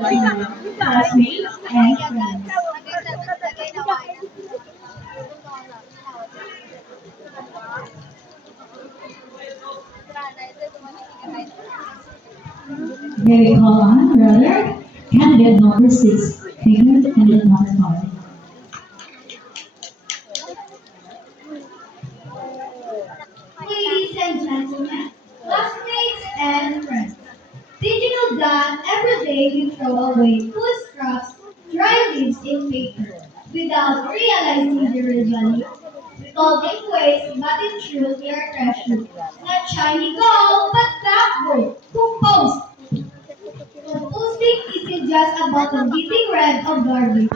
classmates and friends. Very call on, brother. Candidate number 6, figure candidate number 5. Ladies and gentlemen, classmates and friends, did you know that every day we throw away food scraps, dry leaves in paper without realizing the result? We call it waste, but in truth they are treasure. Not shiny gold, but black gold. Compost. Composting isn't just about getting rid of garbage.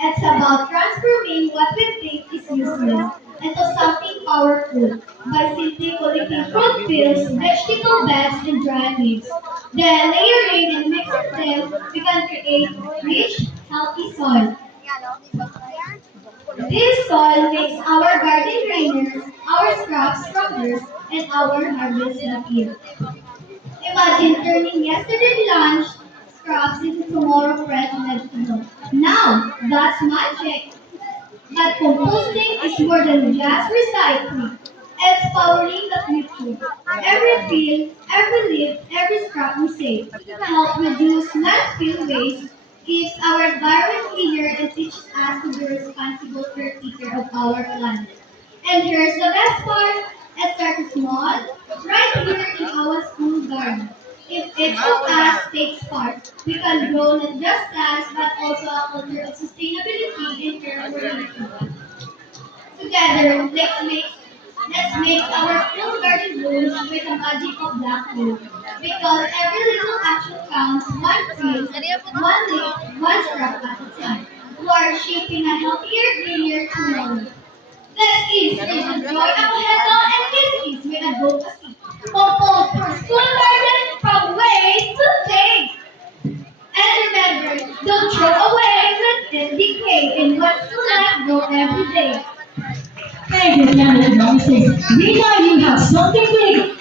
It's about transforming what we think is useless into something powerful by simply collecting fruit peels, vegetable beds, and dry leaves. Then layering and mixing them, we can create rich, healthy soil. This soil makes our garden greener, our crops stronger, and our harvest healthier. Imagine turning yesterday's lunch scraps into tomorrow's fresh vegetables. Now, that's magic. But composting is more than just recycling. It's powering the future. Every peel, every leaf, every scrap we save help reduce landfill waste, keeps our environment cleaner, and teaches us to be responsible caretaker of our planet. And here's the best part. It starts small, right here in our school garden. If each of us takes part, we can grow not just plants but also a culture of sustainability and care for nature. Together, let's make our school garden bloom with the magic of black hole. Because every little action counts, one tree, one leaf, one scrap at a time. We are shaping a healthier, greener tomorrow. Let's eat, enjoy our hello and kiss with advocacy. Compost for school garden from waste to taste. And remember, don't throw away, let it decay, and what's to life grow every day. Thank you, candidate number 6. We know you have something big.